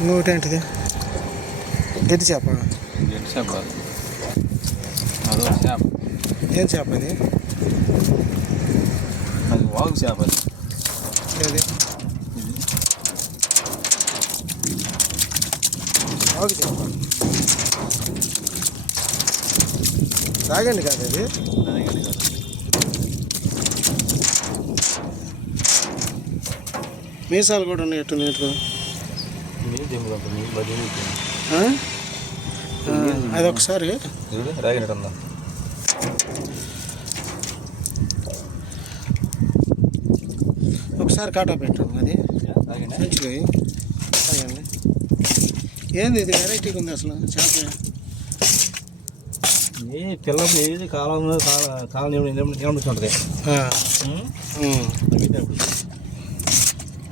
ఇంకొకటి ఏంటిది? గట్టి చేప. గట్టి చేప అదో చేప. ఏం చేప అది? అది వాగు చేప. ఏది? వాగు చేప. రాగండి కాదు అది. మీసాలు కూడా ఉన్నాయి. ఎట్టు నీటుగా అది ఒకసారి ఒకసారి కాటా పెట్టాం. అది మంచిగా తాగండి. ఏంది ఇది వెరైటీగా ఉంది అసలు చేప. ఏ పిల్లలు ఏది కాలం కాలం ఏమడుతుంటుంది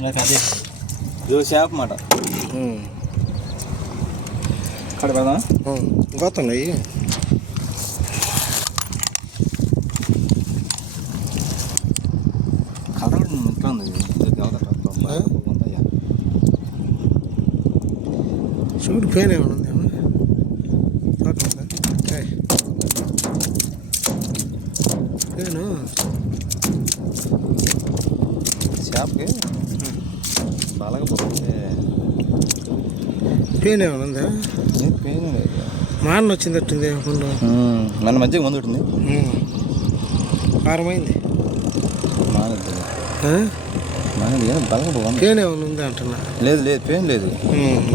నాకు అదే ఇదో చేప మాట అక్కడ కదా గోతున్నాయి. కలర్ ఇంట్లో ఉంది. చూడు పెయిన్ ఏమైనా ఉంది. పెయిన్ చేపకి బాగా పోతుంది. పెయిన్ ఏమైనా ఉందా? పెయిన్ లేదు. మా అన్న వచ్చిందట్టుంది. మన మధ్యకి ముందు ఉంటుంది. వారమైంది. బలగ పోవాలి. పెయిన్ ఏమైనా ఉంది అంటున్నా. లేదు లేదు పెయిన్ లేదు.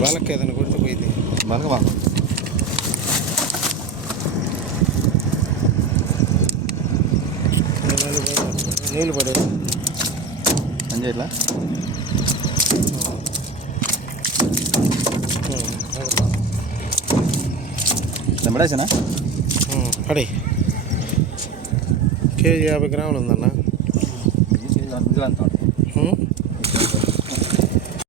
వాళ్ళకి ఏదైనా కొడితే పోయింది. బలగ బాగా నీళ్ళు పడేది అని ఇట్లా పడేసానా పడి కేజీ 50 గ్రాములు ఉందన్న.